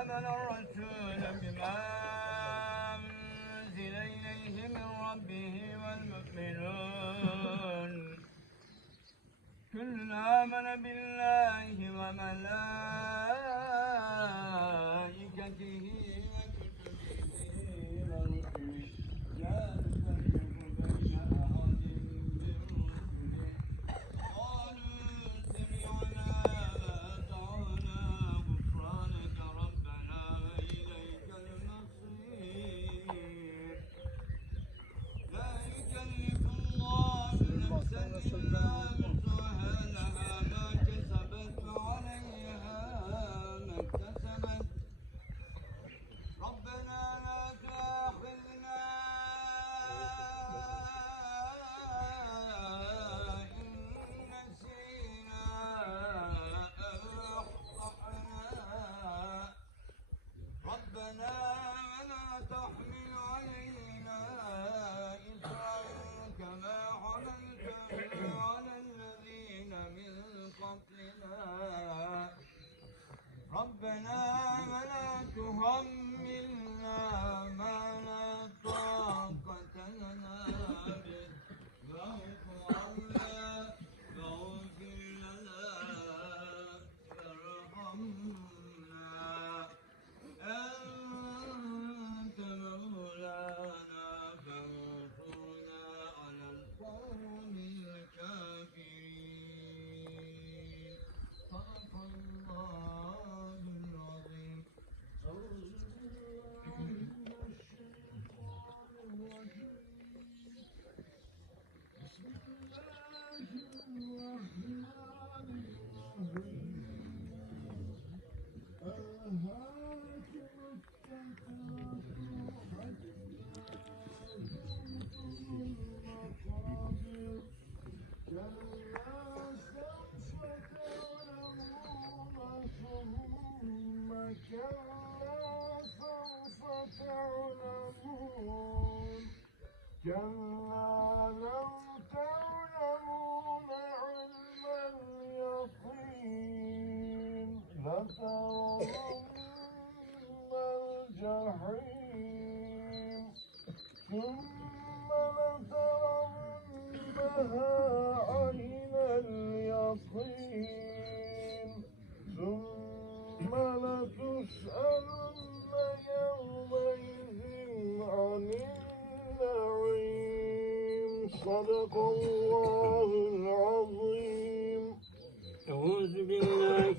آمن الرسول بما أنزل إليه من ربه والمؤمنون. كل آمن بالله وملائكته لترون الجحيم. ثم لترونها عين اليقين. ثم لتسألن يومئذ عن النعيم. صدق الله العظيم. أعوذ بالله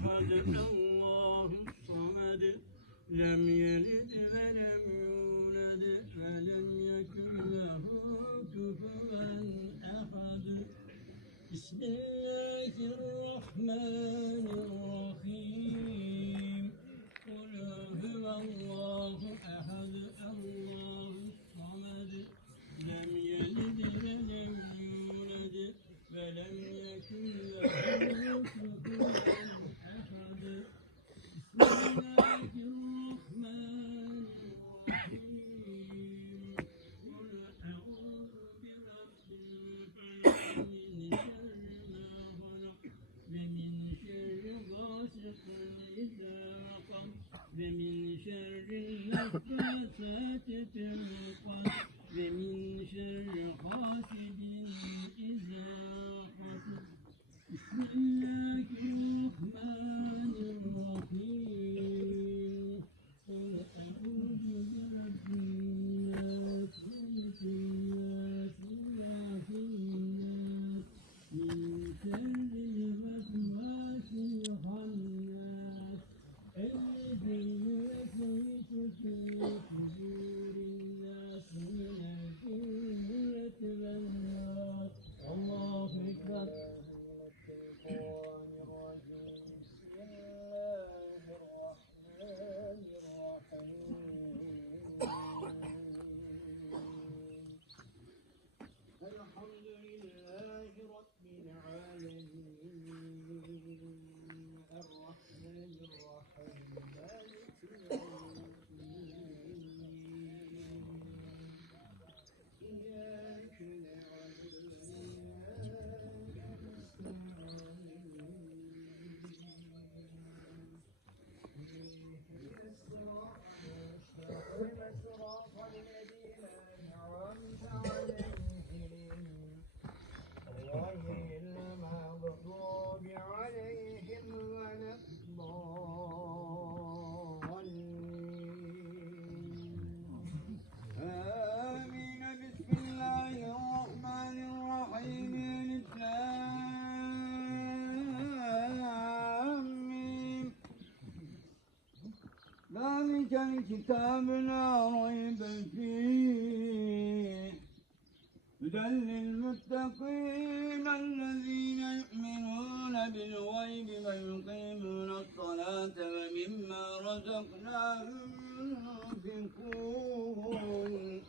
أحد الله الصمد لم يلد ولم يولد ولم يكن له كفوا أحد بسم الله الرحمن الكتاب لا ريب فيه. هدى للمتقين الذين يؤمنون بالغيب ويقيمون الصلاة ومما رزقناهم ينفقون.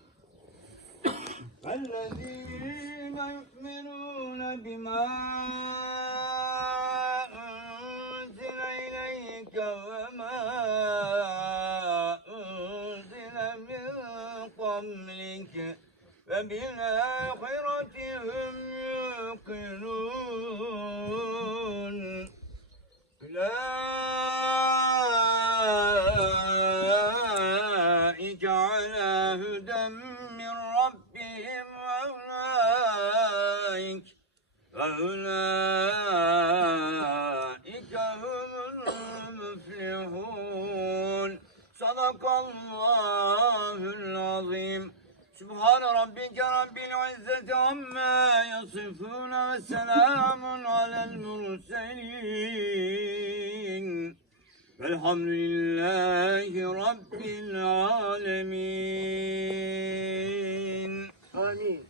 الذين يؤمنون بما قبلك وبالآخرة هم يوقنون أولئك على هدى من ربهم وأولئك وأولئك هم المفلحون صدق الله العظيم Subhan rabbike rabbil izzeti amma yasifun ve selamun alel murselin. Velhamdülillahi rabbil alemin. Amin.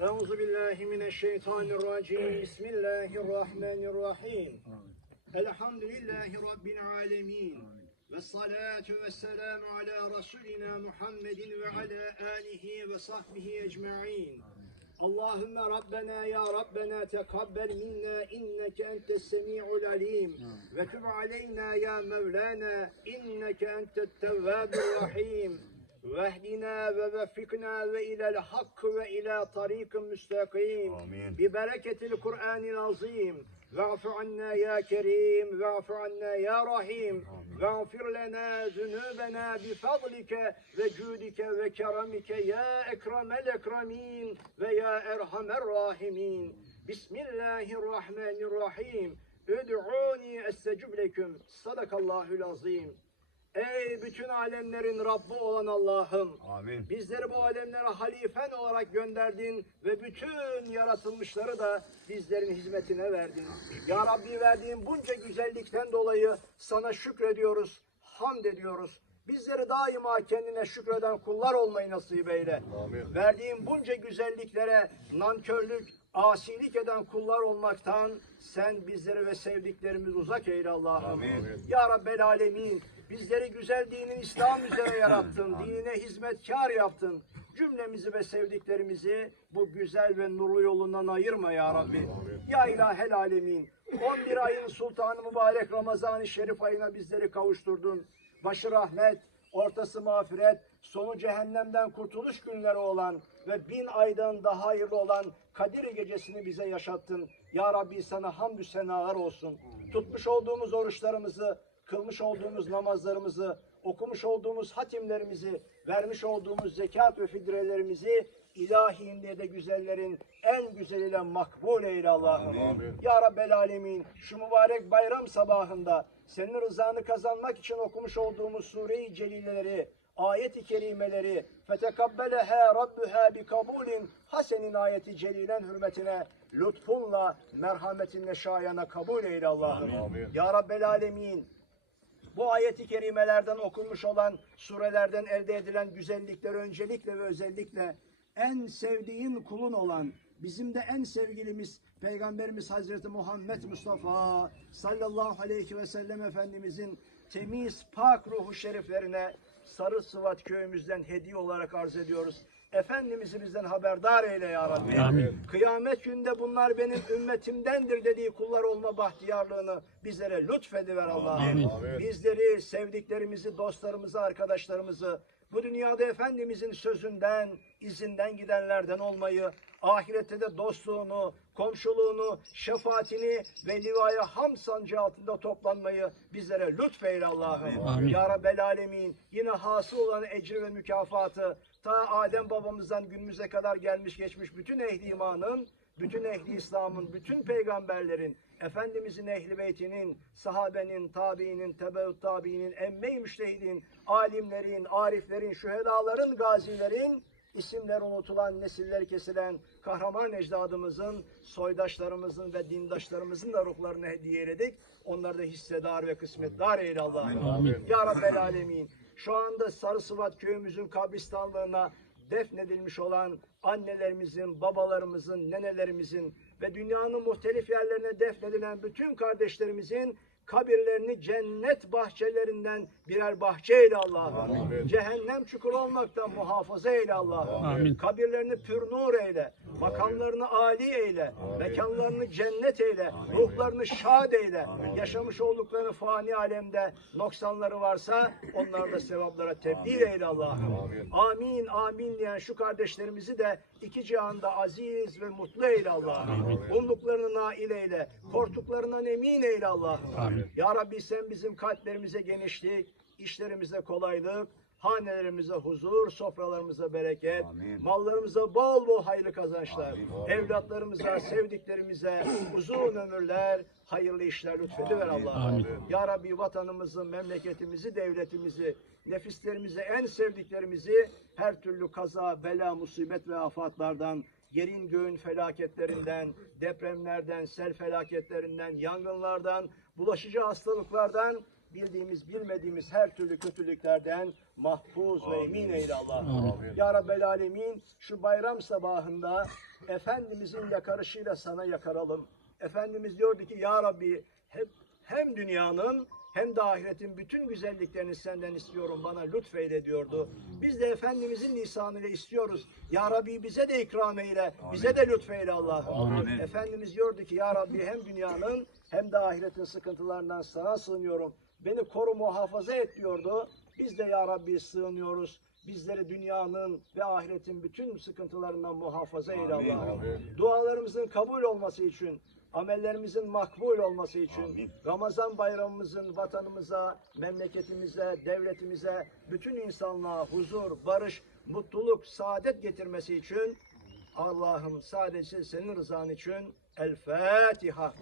Euzu billahi mineşşeytanirracim. Bismillahirrahmanirrahim. Elhamdülillahi rabbil alemin. والصلاة والسلام على رسولنا محمد وعلى آله وصحبه أجمعين. اللهم ربنا يا ربنا تقبل منا إنك أنت السميع العليم. وتب علينا يا مولانا إنك أنت التواب الرحيم. Vehdina ve vefikna ve ilel hak ve ila tarikin müstakim. Amin. Bi bereketil Kur'anil azim. Ve'fu anna ya kerim. Ve'fu anna ya rahim. Ve'fir lena zunubena bi fadlike ve cudike ve keramike ya ekremel ekremin ve ya erhamer rahimin. Bismillahirrahmanirrahim. Üd'uni estecib leküm. Sadakallahül azim. Ey bütün alemlerin Rabbi olan Allah'ım Amin. Bizleri bu alemlere halifen olarak gönderdin ve bütün yaratılmışları da bizlerin hizmetine verdin. Ya Rabbi verdiğin bunca güzellikten dolayı sana şükrediyoruz, hamd ediyoruz. Bizleri daima kendine şükreden kullar olmayı nasip eyle. Amin. Verdiğin bunca güzelliklere nankörlük, asilik eden kullar olmaktan sen bizleri ve sevdiklerimizi uzak eyle Allah'ım. Amin. Ya Rabbel Alemin bizleri güzel dinin İslam üzere yarattın. Dinine hizmetkar yaptın. Cümlemizi ve sevdiklerimizi bu güzel ve nurlu yolundan ayırma ya Rabbi. Ya İlahel Alemin 11 ayın sultanı mübarek Ramazan-ı Şerif ayına bizleri kavuşturdun. Başı rahmet, ortası mağfiret, sonu cehennemden kurtuluş günleri olan ve bin aydan daha hayırlı olan Kadir gecesini bize yaşattın. Ya Rabbi sana hamdü senalar olsun. Tutmuş olduğumuz oruçlarımızı, kılmış olduğumuz namazlarımızı, okumuş olduğumuz hatimlerimizi, vermiş olduğumuz zekat ve fidrelerimizi ilahi de güzellerin en güzeliyle makbul eyle Allah'ım. Ya Rabbel Alemin şu mübarek bayram sabahında senin rızanı kazanmak için okumuş olduğumuz sure-i celileleri, ayet-i kerimeleri fetekabbeleha rabbuha bi kabulin hasenin ayeti celilen hürmetine lütfunla merhametinle şayana kabul eyle Allah'ım. Ya Rabbel Alemin bu ayeti kerimelerden okunmuş olan surelerden elde edilen güzellikler öncelikle ve özellikle en sevdiğin kulun olan bizim de en sevgilimiz Peygamberimiz Hazreti Muhammed Mustafa sallallahu aleyhi ve sellem Efendimizin temiz pak ruhu şeriflerine Sarı Sıvat köyümüzden hediye olarak arz ediyoruz. Efendimiz'i bizden haberdar eyle ya Rabbi. Amin. Kıyamet günde bunlar benim ümmetimdendir dediği kullar olma bahtiyarlığını bizlere lütfediver Allah'ım. Bizleri, sevdiklerimizi, dostlarımızı, arkadaşlarımızı bu dünyada Efendimizin sözünden, izinden gidenlerden olmayı, ahirette de dostluğunu, komşuluğunu, şefaatini ve livaya ham sancı altında toplanmayı bizlere lütfeyle Allah'ım. Ya Rabbel Alemin yine hasıl olan ecri ve mükafatı ta Adem babamızdan günümüze kadar gelmiş geçmiş bütün ehli imanın, bütün ehli İslam'ın, bütün peygamberlerin, Efendimizin ehli beytinin, sahabenin, tabiinin, tebeut tabiinin, emme-i müştehidin, alimlerin, ariflerin, şühedaların, gazilerin, isimler unutulan, nesiller kesilen kahraman ecdadımızın, soydaşlarımızın ve dindaşlarımızın da ruhlarını hediye eyledik. Onları da hissedar ve kısmetdar eyle Allah'ım. Ya Rabbel Alemin. Şu anda Sarı Sıvat köyümüzün kabristanlığına defnedilmiş olan annelerimizin, babalarımızın, nenelerimizin ve dünyanın muhtelif yerlerine defnedilen bütün kardeşlerimizin kabirlerini cennet bahçelerinden birer bahçe eyle Allah'ım. Cehennem çukuru olmaktan muhafaza eyle Allah'ım. Amin. Kabirlerini pür nur eyle. Makamlarını âli eyle. Mekanlarını cennet eyle. Ruhlarını şad eyle. Yaşamış oldukları fani alemde noksanları varsa onları da sevaplara tebdil eyle Allah'ım. Amin amin diyen şu kardeşlerimizi de iki cihanda aziz ve mutlu eyle Allah'ım. Umduklarını nail eyle. Korktuklarından emin eyle Allah'ım. Ya Rabbi sen bizim kalplerimize genişlik, işlerimize kolaylık, hanelerimize huzur, sofralarımıza bereket, mallarımıza bol bol hayırlı kazançlar, evlatlarımıza, sevdiklerimize uzun ömürler, hayırlı işler lütfediver Allah'ım. Ya Rabbi vatanımızı, memleketimizi, devletimizi, nefislerimizi, en sevdiklerimizi her türlü kaza, bela, musibet ve afatlardan, yerin göğün felaketlerinden, depremlerden, sel felaketlerinden, yangınlardan, bulaşıcı hastalıklardan, bildiğimiz bilmediğimiz her türlü kötülüklerden mahfuz ve emin eyle Allah'ım. Ya Rabbel Alemin şu bayram sabahında Efendimizin yakarışıyla sana yakaralım. Efendimiz diyordu ki Ya Rabbi hep, hem dünyanın hem de ahiretin bütün güzelliklerini senden istiyorum bana lütfeyle diyordu. Biz de Efendimizin lisanıyla istiyoruz. Ya Rabbi bize de ikram eyle, bize de lütfeyle Allah'ım. Efendimiz diyordu ki Ya Rabbi hem dünyanın hem de ahiretin sıkıntılarından sana sığınıyorum. Beni koru muhafaza et diyordu. Biz de Ya Rabbi sığınıyoruz. Bizleri dünyanın ve ahiretin bütün sıkıntılarından muhafaza eyle Allah'ım. Dualarımızın kabul olması için, amellerimizin makbul olması için, Ramazan bayramımızın vatanımıza, memleketimize, devletimize, bütün insanlığa huzur, barış, mutluluk, saadet getirmesi için Allah'ım sadece senin rızan için El Fatiha.